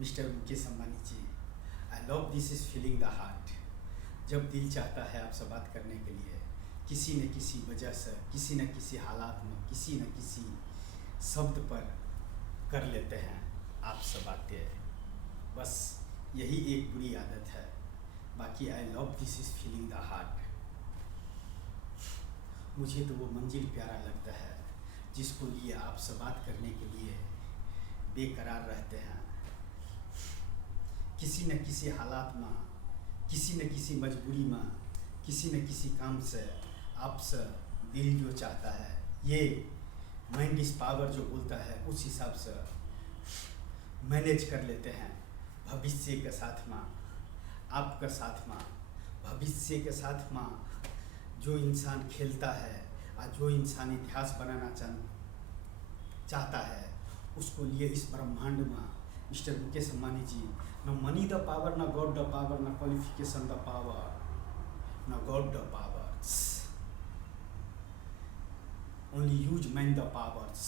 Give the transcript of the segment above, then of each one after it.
Mister Mukesh Ambani ji, I love this is feeling the heart. जब दिल चाहता है आपसे बात करने के लिए, किसी न किसी वजह से, किसी न किसी हालात में, किसी न किसी शब्द पर कर लेते हैं आपसे बातें। बस यही एक बुरी आदत है, बाकी आई love this is feeling the heart. मुझे तो वो मंजिल प्यारा लगता है जिसको लिए आपसे बात करने के लिए बेकरार रहते हैं। किसी न किसी हालात में, किसी न किसी मजबूरी में, किसी न किसी काम से आपसे दिल जो चाहता है, ये माइंड इज पावर जो बोलता है, उस हिसाब से मैनेज कर लेते हैं। भविष्य के साथ में, आपका साथ में, भविष्य के साथ में जो इंसान खेलता है और जो इंसान इतिहास बनाना चाहता है, उसको लिए इस ब्रह्मांड में मिस्टर मुकेश अंबानी जी, न मनी द पावर, न गॉड द पावर, न क्वालिफिकेशन द पावर, न God the powers, only use man the powers,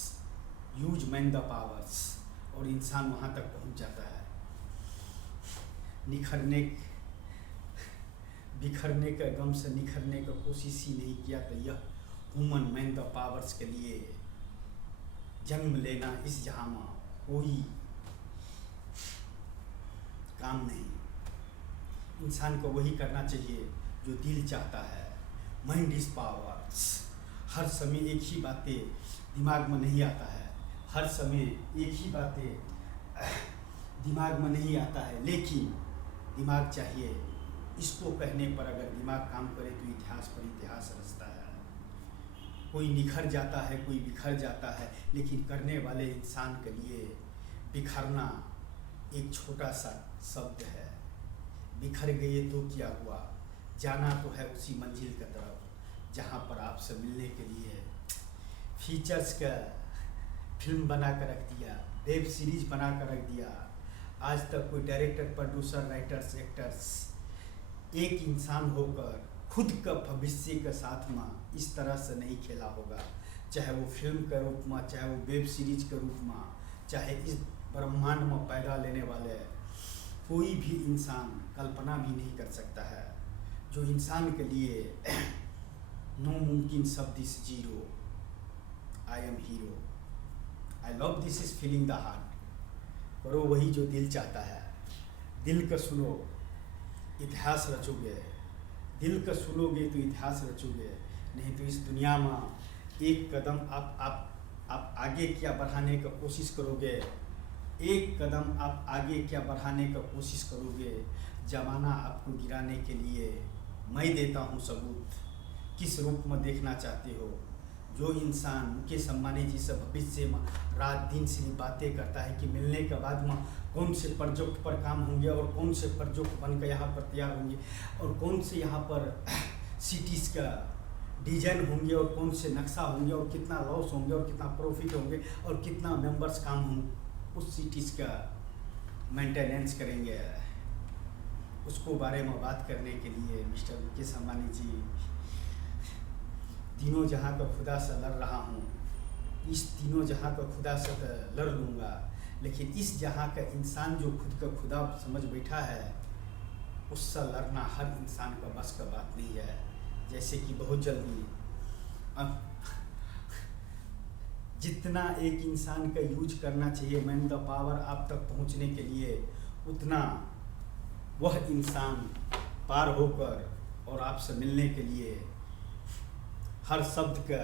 use man the powers. और इंसान वहाँ तक पहुँच जाता है। बिखरने का गम से निखरने का कोशिश ही नहीं किया तो यह ह्यूमन मैन द पावर्स के लिए जन्म लेना इस जहाँ में कोई काम नहीं। इंसान को वही करना चाहिए जो दिल चाहता है। Mind is powers. हर समय एक ही बातें दिमाग में नहीं आता है, हर समय एक ही बातें दिमाग में नहीं आता है, लेकिन दिमाग चाहिए। इसको कहने पर अगर दिमाग काम करे तो इतिहास पर इतिहास रचता है। कोई निखर जाता है, कोई बिखर जाता है, लेकिन करने वाले इंसान के लिए बिखरना एक छोटा सा शब्द है। बिखर गए तो क्या हुआ, जाना तो है उसी मंजिल की तरफ जहाँ पर आपसे मिलने के लिए फीचर्स का फिल्म बना कर रख दिया, वेब सीरीज बना कर रख दिया। आज तक कोई डायरेक्टर, प्रोड्यूसर, राइटर्स, एक्टर्स एक इंसान होकर खुद का भविष्य के साथ में इस तरह से नहीं खेला होगा। चाहे वो फिल्म के रूप में, चाहे वो वेब सीरीज के रूप में, चाहे इस ब्रह्मांड में पैदा लेने वाले कोई भी इंसान कल्पना भी नहीं कर सकता है। जो इंसान के लिए नो मुमकिन शब्द इस zero, I am hero. I love this is feeling the heart. करो वही जो दिल चाहता है। दिल का सुनो, इतिहास रचोगे। दिल का सुनोगे तो इतिहास रचोगे, नहीं तो इस दुनिया में एक कदम आप आगे क्या बढ़ाने का कोशिश करोगे, एक कदम आप आगे क्या बढ़ाने का कोशिश करोगे, ज़माना आपको गिराने के लिए मैं देता हूँ सबूत। किस रूप में देखना चाहते हो। जो इंसान मुकेश अंबानी जी से भविष्य में रात दिन से बातें करता है कि मिलने के बाद में कौन से प्रोजेक्ट पर काम होंगे और कौन से प्रोजेक्ट बनकर यहाँ पर तैयार होंगे और कौन से यहाँ पर सिटीज़ का डिजाइन होंगे और कौन से नक्शा होंगे और कितना लॉस होंगे और कितना प्रॉफिट होंगे और कितना मेंबर्स काम होंगे, उस सिटीज़ का मेंटेनेंस करेंगे। उसको बारे में बात करने के लिए मिस्टर मुकेश अंबानी जी, तीनों जहाँ का खुदा से लड़ रहा हूँ, इस तीनों जहाँ का खुदा से लड़ लूँगा, लेकिन इस जहाँ का इंसान जो खुद का खुदा समझ बैठा है, उससे लड़ना हर इंसान का बस का बात नहीं है। जैसे कि बहुत जल्दी जितना एक इंसान का यूज करना चाहिए मैन द पावर आप तक पहुँचने के लिए, उतना वह इंसान पार होकर और आपसे मिलने के लिए हर शब्द का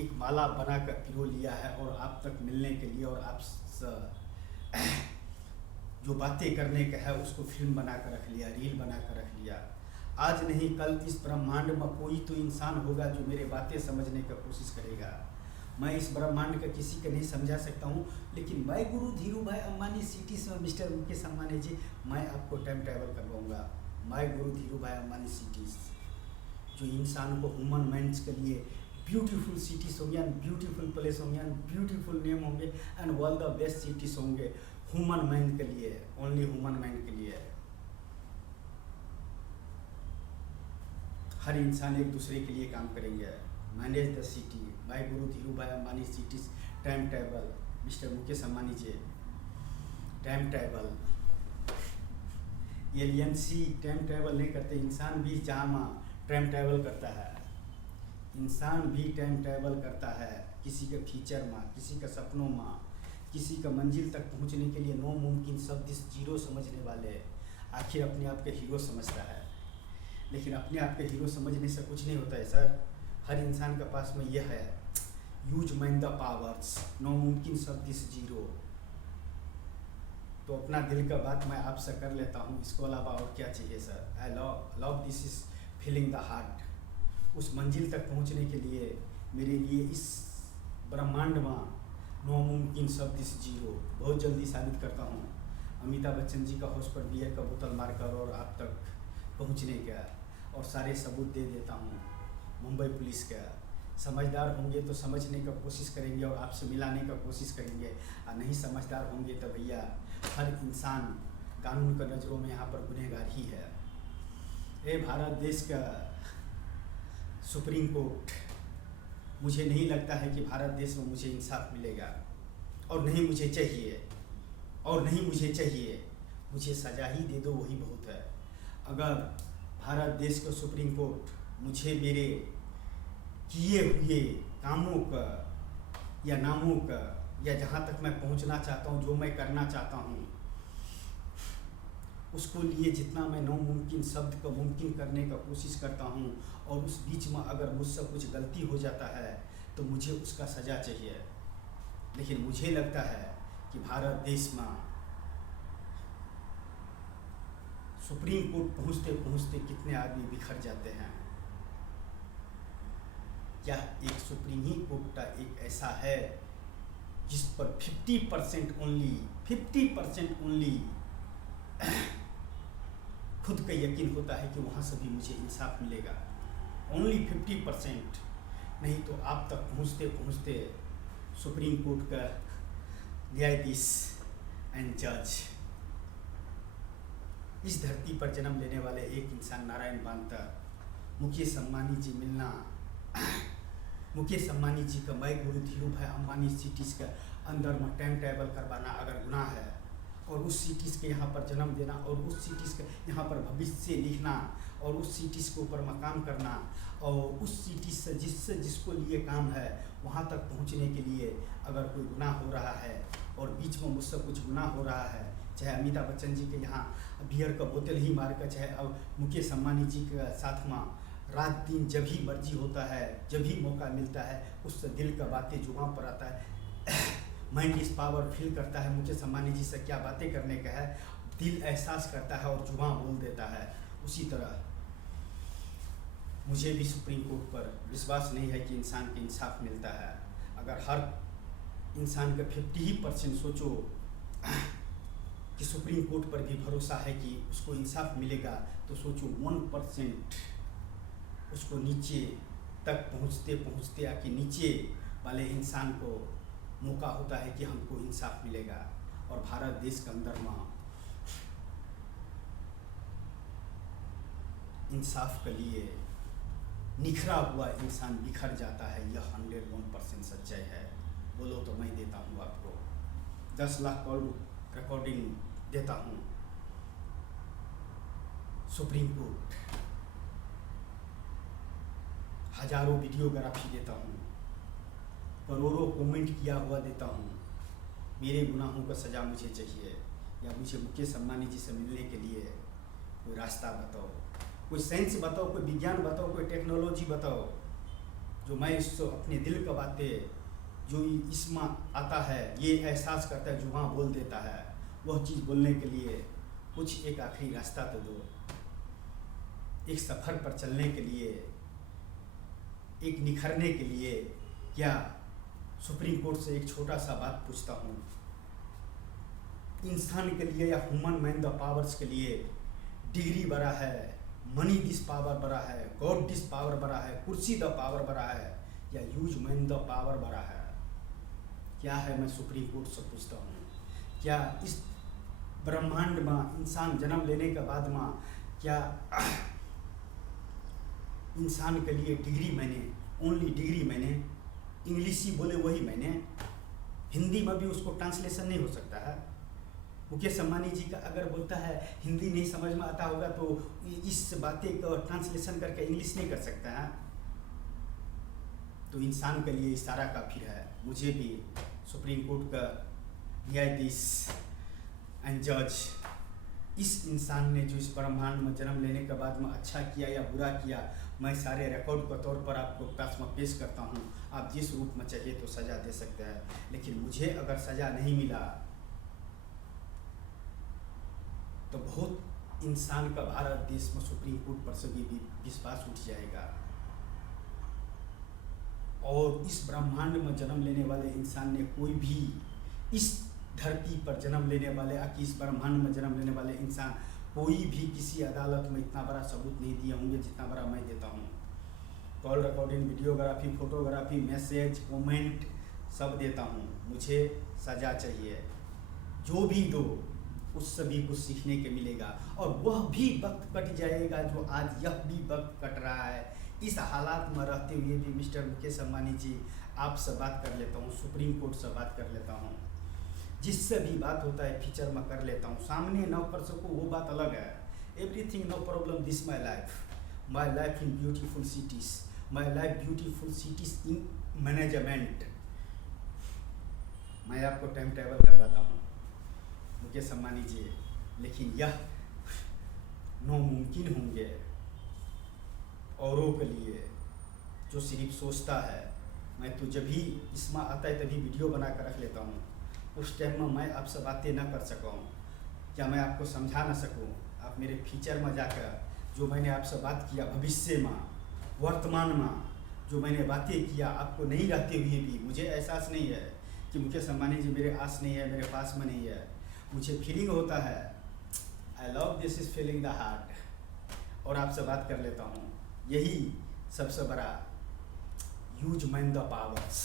एक माला बनाकर पिरो लिया है और आप तक मिलने के लिए और आप जो बातें करने का है उसको फिल्म बना कर रख लिया, रील बना कर रख लिया। आज नहीं कल इस ब्रह्मांड में कोई तो इंसान होगा जो मेरे बातें समझने का कोशिश करेगा। मैं इस ब्रह्मांड का किसी को नहीं समझा सकता हूँ, लेकिन मैं गुरु धीरू भाई अंबानी सिटीज में मिस्टर मुकेश अंबानी जी, मैं आपको टाइम ट्रैवल करवाऊँगा। मैं गुरु धीरू भाई अंबानी सिटीज़, जो इंसान को ह्यूमन माइंड्स के लिए ब्यूटीफुल सिटीज़ होंगे एंड ब्यूटीफुल प्लेस होंगे एंड ब्यूटीफुल नेम होंगे and world the best cities होंगे ह्यूमन माइंड के लिए, ओनली ह्यूमन माइंड के लिए। हर इंसान एक दूसरे के लिए काम करेंगे। Manage the city bye Guru Dhiru Bhai Ambani cities time table mister Mukesh Ambani ji. Time travel, एलियंसी टाइम ट्रैवल नहीं करते, इंसान भी जहाँ टाइम ट्रैवल करता है, इंसान भी टाइम ट्रैवल करता है, किसी के फ्यूचर में, किसी के सपनों में, किसी का मंजिल तक पहुंचने के लिए नो मुमकिन शब्द इस जीरो समझने वाले आखिर अपने आप के हीरो समझता है। लेकिन अपने आप के हीरो समझने से कुछ नहीं होता है सर। हर इंसान के पास में यह है, use mind the powers, no मुमकिन शब्द इस जीरो। तो अपना दिल का बात मैं आपसे कर लेता हूँ, इसको अलावा और क्या चाहिए sir. I love this is feeling the heart. उस मंजिल तक पहुँचने के लिए मेरे लिए इस ब्रह्मांड में नो मुमकिन शब्द इस जीरो बहुत जल्दी साबित करता हूँ। अमिताभ बच्चन जी का हाउस पर बियर का बोतल मारकर और आप तक पहुँचने का और सारे सबूत दे देता हूँ मुंबई पुलिस का। समझदार होंगे तो समझने का कोशिश करेंगे और आपसे मिलाने का कोशिश करेंगे, और नहीं समझदार होंगे तो भैया हर इंसान कानून का नज़रों में यहाँ पर गुनहगार ही है। ये भारत देश का सुप्रीम कोर्ट, मुझे नहीं लगता है कि भारत देश में मुझे इंसाफ मिलेगा, और नहीं मुझे चाहिए, और नहीं मुझे चाहिए। मुझे सज़ा ही दे दो वही बहुत है। अगर भारत देश का सुप्रीम कोर्ट मुझे मेरे किए हुए कामों का या नामों का या जहाँ तक मैं पहुँचना चाहता हूँ, जो मैं करना चाहता हूँ, उसको लिए जितना मैं नामुमकिन शब्द को मुमकिन करने का कोशिश करता हूँ, और उस बीच में अगर मुझसे कुछ गलती हो जाता है तो मुझे उसका सज़ा चाहिए। लेकिन मुझे लगता है कि भारत देश में सुप्रीम कोर्ट पहुँचते पहुँचते कितने आदमी बिखर जाते हैं। क्या एक सुप्रीम ही कोर्ट का एक ऐसा है जिस पर 50% ओनली खुद का यकीन होता है कि वहाँ से भी मुझे इंसाफ मिलेगा। ओनली 50%, नहीं तो आप तक पहुँचते पहुँचते सुप्रीम कोर्ट का न्यायाधीश एंड जज, इस धरती पर जन्म लेने वाले एक इंसान नारायण बांता, मुकेश अम्बानी जी मिलना, मुकेश अम्बानी जी का मैं गुरु धीरू भाई अम्बानी सिटीज़ का अंदर में टाइम ट्रैवल करवाना अगर गुनाह है, और उस सिटीज़ के यहाँ पर जन्म देना, और उस सिटीज़ का यहाँ पर भविष्य लिखना, और उस सिटीज़ के ऊपर मकाम करना, और उस सिटीज़ से जिसको लिए काम है वहाँ तक पहुँचने के लिए अगर कोई गुनाह हो रहा है, और बीच में मुझसे कुछ गुनाह हो रहा है, चाहे अमिताभ बच्चन जी के यहाँ बियर का बोतल ही मार कर, चाहे अब मुकेश अम्बानी जी के साथ में रात दिन जब भी मर्जी होता है, जब भी मौका मिलता है, उससे दिल का बातें जुबां पर आता है। माइंड इस पावर फील करता है मुकेश अम्बानी जी से क्या बातें करने का है, दिल एहसास करता है और जुबां बोल देता है। उसी तरह मुझे भी सुप्रीम कोर्ट पर विश्वास नहीं है कि इंसान को इंसाफ मिलता है। अगर हर इंसान का 50% सोचो कि सुप्रीम कोर्ट पर भी भरोसा है कि उसको इंसाफ मिलेगा, तो सोचो 1% उसको नीचे तक पहुँचते पहुँचते आके नीचे वाले इंसान को मौका होता है कि हमको इंसाफ मिलेगा। और भारत देश के अंदर में इंसाफ के लिए निखरा हुआ इंसान बिखर जाता है, यह 101% सच्चाई है। बोलो तो मैं देता हूँ आपको 10 लाख कॉल रिकॉर्डिंग देता हूँ सुप्रीम कोर्ट, हजारों वीडियोग्राफी देता हूँ, करोड़ों कमेंट किया हुआ देता हूँ। मेरे गुनाहों का सज़ा मुझे चाहिए, या मुझे मुकेश अम्बानी जी से मिलने के लिए कोई रास्ता बताओ, कोई साइंस बताओ, कोई विज्ञान बताओ, कोई टेक्नोलॉजी बताओ, जो मैं इससे अपने दिल का बातें जो इसमें आता है, ये एहसास करता है, जुबां बोल देता है, वह चीज़ बोलने के लिए कुछ एक आखिरी रास्ता तो दो। एक सफ़र पर चलने के लिए, एक निखरने के लिए, क्या सुप्रीम कोर्ट से एक छोटा सा बात पूछता हूँ, इंसान के लिए या ह्यूमन मैन द पावर्स के लिए डिग्री बड़ा है, मनी दिस पावर बड़ा है, गॉड दिस पावर बड़ा है, कुर्सी द पावर बड़ा है, या यूज मैन द पावर बड़ा है? क्या है, मैं सुप्रीम कोर्ट से पूछता हूँ। क्या इस ब्रह्मांड में इंसान जन्म लेने के बाद में क्या इंसान के लिए डिग्री मैंने, ओनली डिग्री मैंने, इंग्लिश ही बोले वही मैंने, हिंदी में भी उसको ट्रांसलेशन नहीं हो सकता है, मुकेश अंबानी जी का अगर बोलता है हिंदी नहीं समझ में आता होगा तो इस बातें का ट्रांसलेशन करके इंग्लिश नहीं कर सकता है। तो इंसान के लिए इशारा काफ़ी है। मुझे भी सुप्रीम कोर्ट का न्यायाधीश एंड जज, इस इंसान ने जो इस ब्रह्मांड में जन्म लेने के बाद में अच्छा किया या बुरा किया, मैं सारे रिकॉर्ड के तौर पर आपको पास में पेश करता हूँ। आप जिस रूप में चाहिए तो सज़ा दे सकते हैं, लेकिन मुझे अगर सज़ा नहीं मिला तो बहुत इंसान का भारत देश में सुप्रीम कोर्ट पर से भी विश्वास उठ जाएगा। और इस ब्रह्मांड में जन्म लेने वाले इंसान ने कोई भी इस धरती पर जन्म लेने वाले कि इस ब्रह्मांड में जन्म लेने वाले इंसान कोई भी किसी अदालत में इतना बड़ा सबूत नहीं दिए होंगे जितना बड़ा मैं देता हूँ। Call recording, videography, photography, message, comment सब देता हूँ। मुझे सज़ा चाहिए, जो भी दो उससे भी कुछ सीखने के मिलेगा। और वह भी वक्त कट जाएगा जो आज यह भी वक्त कट रहा है। इस हालात में रहते हुए भी मिस्टर मुकेश अंबानी जी, आपसे बात कर लेता हूँ, सुप्रीम कोर्ट से बात कर लेता हूँ, जिससे भी बात होता है फीचर में कर लेता हूँ। सामने न कर सकूँ वो बात अलग है। Everything no problem, this my life in beautiful cities, my life beautiful cities in management. मैं आपको टाइम टेबल करवाता हूँ मुकेश अंबानी जी, लेकिन यह नामुमकिन होंगे औरों के लिए जो सिर्फ सोचता है। मैं तो जब भी इसमें आता है तभी वीडियो बना कर रख लेता हूँ। उस टाइम में मैं आपसे बातें ना कर सकूँ, क्या मैं आपको समझा ना सकूँ। आप मेरे फीचर में जाकर जो मैंने आपसे बात किया, भविष्य में, वर्तमान में जो मैंने बातें किया, आपको नहीं रहते हुए भी मुझे एहसास नहीं है कि मुकेश अंबानी जी मेरे आस नहीं है, मेरे पास में नहीं है। मुझे फीलिंग होता है, आई love this is feeling the heart, और आपसे बात कर लेता हूँ। यही सबसे बड़ा यूज मैन द पावर्स,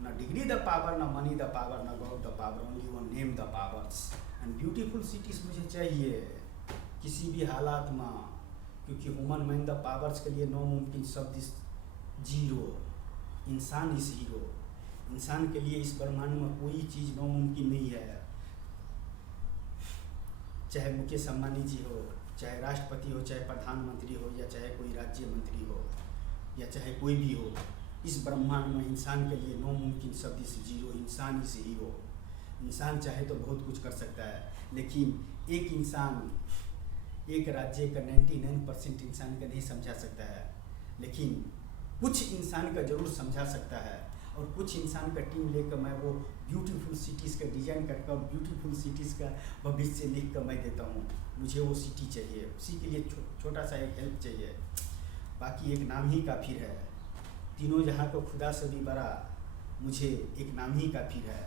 न डिग्री द पावर, न मनी द पावर, न God the power, only one name the powers. And beautiful cities मुझे चाहिए किसी भी हालात में, क्योंकि ह्यूमन मैन द पावर्स के लिए नो मुमकिन शब्द जीरो, इंसान इस हीरो। इंसान के लिए इस ब्रह्मांड में कोई चीज़ नो मुमकिन नहीं है। चाहे मुकेश अंबानी जी हो, चाहे राष्ट्रपति हो, चाहे प्रधानमंत्री हो, या चाहे कोई राज्य मंत्री हो, या चाहे कोई भी हो, इस ब्रह्मांड में इंसान के लिए नो मुमकिन शब्द इस जीरो, इंसान इस हीरो। इंसान चाहे तो बहुत कुछ कर सकता है, लेकिन एक इंसान एक राज्य का 99% इंसान का नहीं समझा सकता है, लेकिन कुछ इंसान का जरूर समझा सकता है। और कुछ इंसान का टीम लेकर मैं वो ब्यूटीफुल सिटीज़ का डिज़ाइन करके और ब्यूटीफुल सिटीज़ का भविष्य लिख कर मैं देता हूँ। मुझे वो सिटी चाहिए, उसी के लिए छोटा सा एक हेल्प चाहिए। बाकी एक नाम ही काफ़ी है, तीनों जहाँ को खुदा से भी बड़ा, मुझे एक नाम ही काफ़ी है।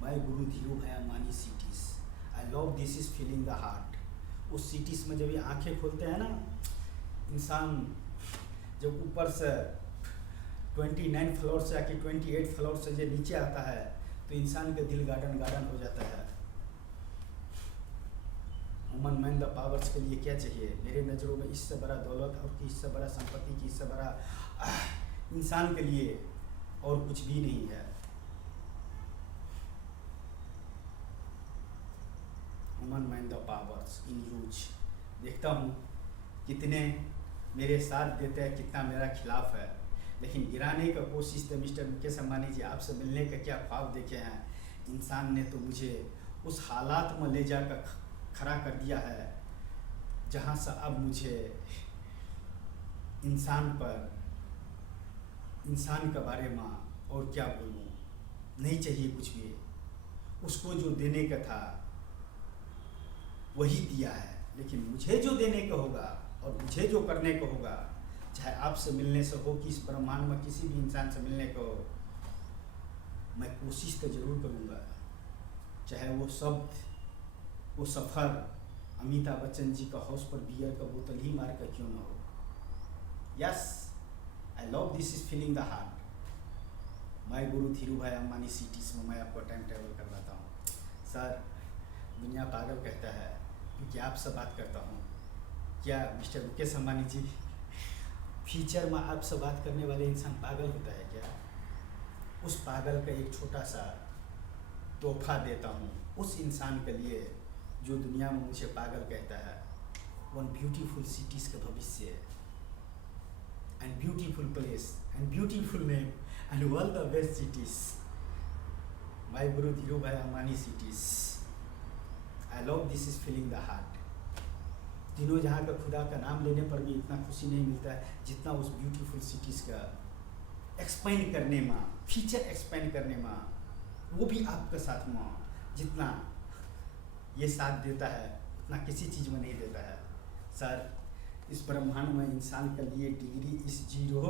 My Guru Dhiru Bhai Ambani cities, I love this is feeling the heart. उस सिटीज़ में जब ये आँखें खोलते हैं ना इंसान, जब ऊपर से 29 फ्लोर से आके 28 फ्लोर से जो नीचे आता है, तो इंसान का दिल गार्डन गार्डन हो जाता है। ह्यूमन मैन द पावर्स के लिए क्या चाहिए मेरे नज़रों में? इससे बड़ा दौलत और इससे बड़ा संपत्ति की, इससे बड़ा इंसान के लिए और कुछ भी नहीं है। Human man the powers in use. देखता हूँ कितने मेरे साथ देते हैं, कितना मेरा खिलाफ है, लेकिन गिराने का कोशिश तो मिस्टर मुकेश अंबानी जी आपसे मिलने का क्या ख्वाब देखे हैं। इंसान ने तो मुझे उस हालात में ले जाकर खड़ा कर दिया है जहाँ से अब मुझे इंसान पर, इंसान के बारे में और क्या बोलूँ, नहीं चाहिए कुछ भी। उसको जो देने का था वही दिया है, लेकिन मुझे जो देने का होगा और मुझे जो करने को होगा, चाहे आपसे मिलने से हो कि इस ब्रह्मांड में किसी भी इंसान से मिलने को हो, मैं कोशिश तो ज़रूर करूँगा। चाहे वो शब्द, वो सफ़र अमिताभ बच्चन जी का हाउस पर बियर का बोतल ही मार कर क्यों ना हो। Yes, I love this is feeling the heart. My Guru Dhiru Bhai Ambani cities में मैं आपको टाइम टेबल करवाता हूँ। सर, दुनिया पागल कहता है क्योंकि आपसे बात करता हूँ। क्या मिस्टर मुकेश अंबानी जी, फ्यूचर में आपसे बात करने वाले इंसान पागल होता है क्या? उस पागल का एक छोटा सा तोहफा देता हूँ उस इंसान के लिए जो दुनिया में मुझे पागल कहता है। वन ब्यूटीफुल सिटीज़ का भविष्य and beautiful place and beautiful name and all the best cities my गुरु धीरू भाई Ambani cities. I love this is feeling the heart. तीनों जहाँ का खुदा का नाम लेने पर भी इतना खुशी नहीं मिलता है जितना उस ब्यूटीफुल सिटीज़ का एक्सपेंड करने में, फीचर एक्सपेंड करने में, वो भी आपके साथ में जितना ये साथ देता है उतना किसी चीज़ में नहीं देता है। सर, इस ब्रह्मांड में इंसान के लिए डिग्री इस जीरो,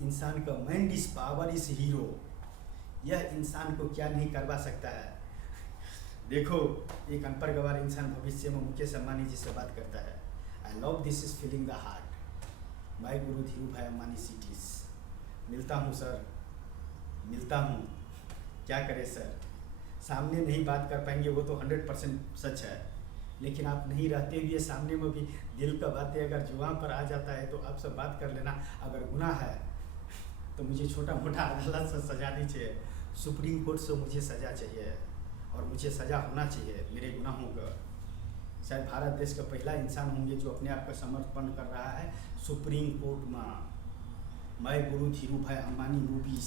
इंसान का माइंड इस पावर इस हीरो। यह इंसान को क्या नहीं करवा सकता है। देखो, एक अनपढ़ गवार इंसान भविष्य में मुकेश अंबानी जी से बात करता है। आई love this is feeling the heart. My गुरु धीरू भाई अम्बानी सिटीज़। मिलता हूँ सर, मिलता हूँ। क्या करें सर, सामने नहीं बात कर पाएंगे वो तो 100% सच है, लेकिन आप नहीं रहते हुए सामने में भी दिल का बातें अगर जुबान पर आ जाता है तो आप सब बात कर लेना। अगर गुनाह है तो मुझे छोटा मोटा अदालत से सजा नहीं चाहिए, सुप्रीम कोर्ट से मुझे सज़ा चाहिए और मुझे सज़ा होना चाहिए मेरे गुनाहों का। शायद भारत देश का पहला इंसान होंगे जो अपने आप का समर्पण कर रहा है सुप्रीम कोर्ट में। माय गुरु धीरू भाई अम्बानी मूवीज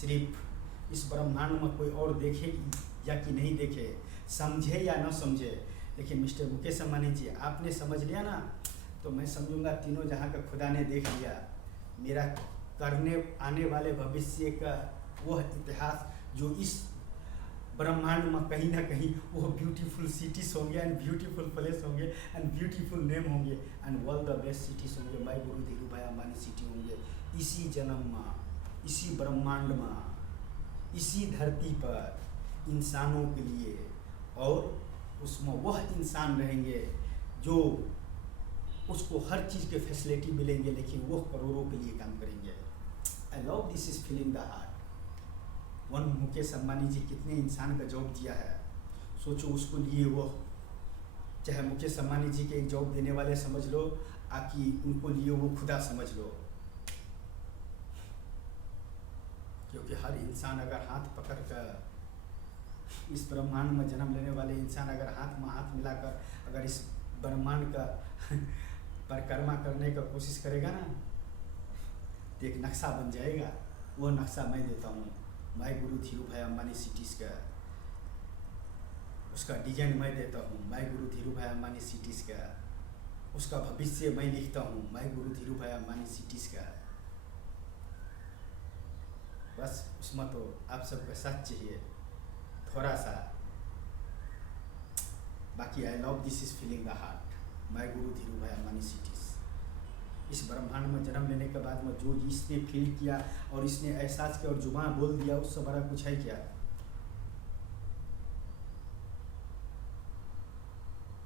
सिर्फ इस ब्रह्मांड में कोई और देखे या कि नहीं देखे, समझे या न समझे, लेकिन मिस्टर मुकेश अंबानी जी आपने समझ लिया ना तो मैं समझूंगा तीनों जहाँ का खुदा ने देख लिया। मेरा करने आने वाले भविष्य का वह इतिहास जो इस ब्रह्मांड में कहीं ना कहीं वो ब्यूटीफुल सिटीज़ होंगे एंड ब्यूटीफुल प्लेस होंगे एंड ब्यूटीफुल नेम होंगे and world the best cities होंगे। माय गुरु धीरू भाई अम्बानी सिटी होंगे इसी जन्म में, इसी ब्रह्मांड में, इसी धरती पर इंसानों के लिए, और उसमें वह इंसान रहेंगे जो उसको हर चीज़ के फैसिलिटी मिलेंगे लेकिन वह करोड़ों के लिए काम करेंगे। I love this is feeling the heart. One Mukesh Ambani ji कितने इंसान का जॉब दिया है, सोचो उसको लिए वो, चाहे मुकेश अंबानी जी के एक जॉब देने वाले समझ लो आकि उनको लिए वो खुदा समझ लो। क्योंकि हर इंसान अगर हाथ पकड़ कर इस ब्रह्मांड में जन्म लेने वाले इंसान अगर हाथ में हाथ मिलाकर अगर इस ब्रह्मांड का परिक्रमा करने का कोशिश करेगा ना तो एक नक्शा बन जाएगा। वो नक्शा मैं देता हूँ माय गुरु धीरू भाई अम्बानी सिटीज़ का, उसका डिजाइन मैं देता हूँ माय गुरु धीरू भाई अम्बानी सिटीज़ का, उसका भविष्य मैं लिखता हूँ माय गुरु धीरू भाई अम्बानी सिटीज़ का। बस उसमें तो आप सबका साथ चाहिए थोड़ा सा। बाकी आई love this is feeling the heart. My गुरु धीरू भाई अम्बानी सिटीज़। इस ब्रह्मांड में जन्म लेने के बाद में जो इसने फील किया और इसने एहसास किया और जुबान बोल दिया उससे बड़ा कुछ है क्या।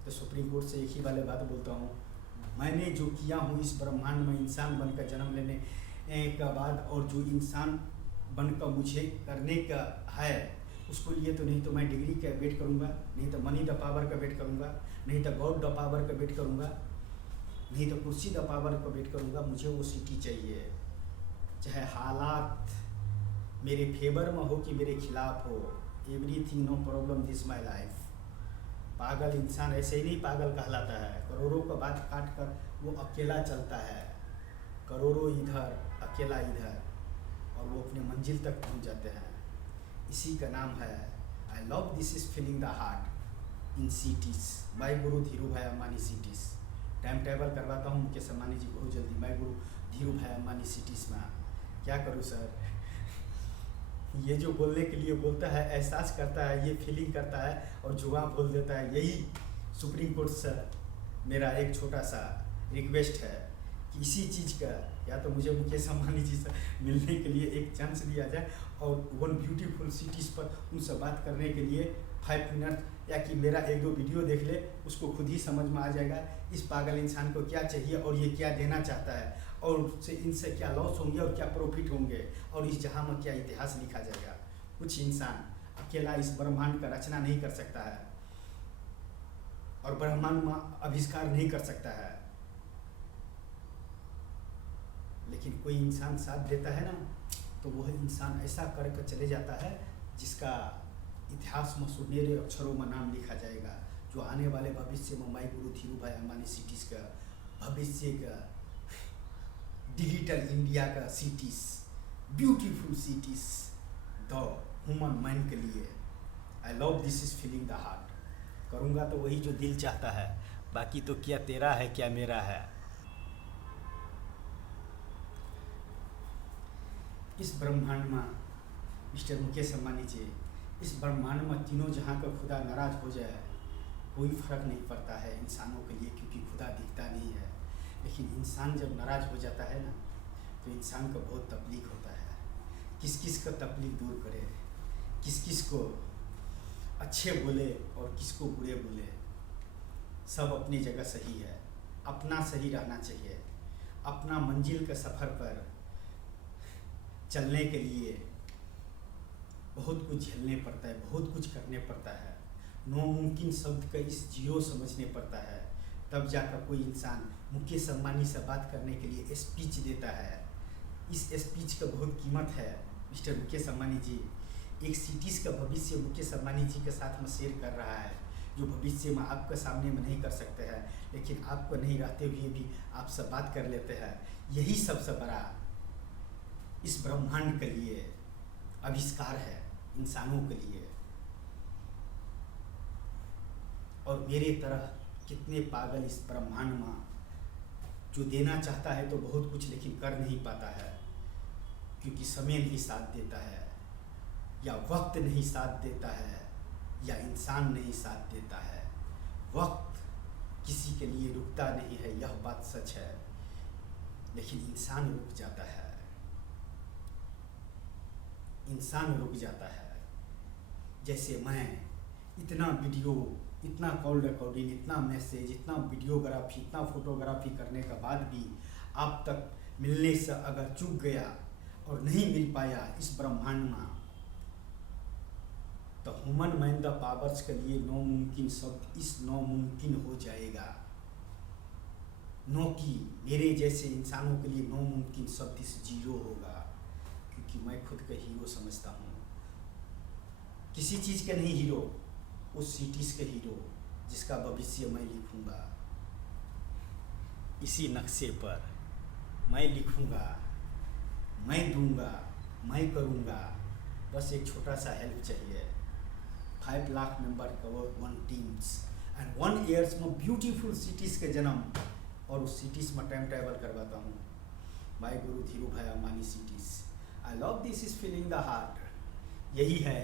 तो सुप्रीम कोर्ट से एक ही वाले बात बोलता हूँ, मैंने जो किया हूँ इस ब्रह्मांड में इंसान बनकर जन्म लेने का बाद और जो इंसान बनकर मुझे करने का है उसको लिए तो नहीं तो मैं डिग्री का वेट करूँगा, नहीं तो मनी द पावर का वेट करूँगा, नहीं तो गॉड द पावर का वेट करूँगा, नहीं तो कुर्सी द पावर का वेट करूँगा। मुझे वो सिटी चाहिए, चाहे हालात मेरे फेवर में हो कि मेरे खिलाफ हो। Everything no problem this my life. पागल इंसान ऐसे ही नहीं पागल कहलाता है, करोड़ों का बात काट कर वो अकेला चलता है, करोड़ों इधर अकेला इधर, और वो अपने मंजिल तक पहुंच जाते हैं। इसी का नाम है आई love this is feeling the heart in cities. My गुरु धीरू भाई अम्बानी सिटीज़। टाइम टेबल करवाता हूँ मुकेश अंबानी जी बहुत जल्दी माय गुरु धीरू भाई अम्बानी सिटीज़ में। क्या करूँ सर, ये जो बोलने के लिए बोलता है, एहसास करता है, ये फीलिंग करता है और जुबान बोल देता है। यही सुप्रीम कोर्ट से मेरा एक छोटा सा रिक्वेस्ट है कि इसी चीज़ का या तो मुझे मुकेश अंबानी जी से मिलने के लिए एक चांस दिया जाए और वन ब्यूटीफुल सिटीज़ पर उनसे बात करने के लिए 5 मिनट, या कि मेरा 1-2 वीडियो देख ले, उसको खुद ही समझ में आ जाएगा इस पागल इंसान को क्या चाहिए और ये क्या देना चाहता है और उससे इनसे क्या लॉस होंगे और क्या प्रॉफिट होंगे और इस जहाँ में क्या इतिहास लिखा जाएगा। कुछ इंसान अकेला इस ब्रह्मांड का रचना नहीं कर सकता है और ब्रह्मांड में आविष्कार नहीं कर सकता है, लेकिन कोई इंसान साथ देता है ना तो वह इंसान ऐसा करके चले जाता है जिसका इतिहास में सुनहरे अक्षरों में नाम लिखा जाएगा, जो आने वाले भविष्य में माई गुरु धीरू भाई अंबानी सिटीज़ का भविष्य का डिजिटल इंडिया का cities, beautiful cities the human mind के लिए। आई love this is feeling the heart. करूँगा तो वही जो दिल चाहता है, बाकी तो क्या तेरा है क्या मेरा है। इस ब्रह्मांड में मिस्टर मुकेश अंबानी जी, इस ब्रह्मांड में तीनों जहाँ का खुदा नाराज़ हो जाए कोई फ़र्क नहीं पड़ता है इंसानों के लिए, क्योंकि खुदा दिखता नहीं है। लेकिन इंसान जब नाराज़ हो जाता है ना, तो इंसान को बहुत तकलीफ होता है। किस किस का तकलीफ दूर करे, किस किस को अच्छे बोले और किसको बुरे बोले। सब अपनी जगह सही है, अपना सही रहना चाहिए। अपना मंजिल के सफ़र पर चलने के लिए बहुत कुछ झेलने पड़ता है, बहुत कुछ करने पड़ता है। नामुमकिन शब्द का इस जीरो समझने पड़ता है, तब जाकर कोई इंसान मुकेश अंबानी से बात करने के लिए स्पीच देता है। इस स्पीच का बहुत कीमत है। मिस्टर मुकेश अंबानी जी एक सिटीज़ का भविष्य मुकेश अंबानी जी के साथ में शेयर कर रहा है, जो भविष्य में आपके सामने में नहीं कर सकते हैं, लेकिन आपको नहीं रहते हुए भी आपसे बात कर लेते हैं। यही सबसे बड़ा इस ब्रह्मांड के लिए आविष्कार है, इंसानों के लिए। और मेरे तरह कितने पागल इस ब्रह्मांड में, जो देना चाहता है तो बहुत कुछ लेकिन कर नहीं पाता है, क्योंकि समय नहीं साथ देता है, या वक्त नहीं साथ देता है, या इंसान नहीं साथ देता है। वक्त किसी के लिए रुकता नहीं है, यह बात सच है, लेकिन इंसान रुक जाता है। इंसान रुक जाता है। जैसे मैं इतना वीडियो, इतना कॉल रिकॉर्डिंग, इतना मैसेज, इतना वीडियोग्राफी, इतना फोटोग्राफी करने के बाद भी आप तक मिलने से अगर चूक गया और नहीं मिल पाया इस ब्रह्मांड में, तो ह्यूमन माइंड द पावर्स के लिए नामुमकिन शब्द इस नामुमकिन हो जाएगा। नो कि मेरे जैसे इंसानों के लिए नामुमकिन शब्द इस जीरो होगा, क्योंकि मैं खुद का हीरो समझता हूँ। किसी चीज़ के नहीं हीरो, उस सिटीज़ के हीरो जिसका भविष्य मैं लिखूँगा। इसी नक्शे पर मैं लिखूँगा, मैं दूंगा, मैं करूँगा। बस एक छोटा सा हेल्प चाहिए। 5 lakh member cover 1 teams and 1 years में ब्यूटीफुल सिटीज़ के जन्म, और उस सिटीज़ में टाइम ट्रैवल करवाता हूँ। माई गुरु Dhiru Bhai Ambani cities. I love this is feeling the heart. यही है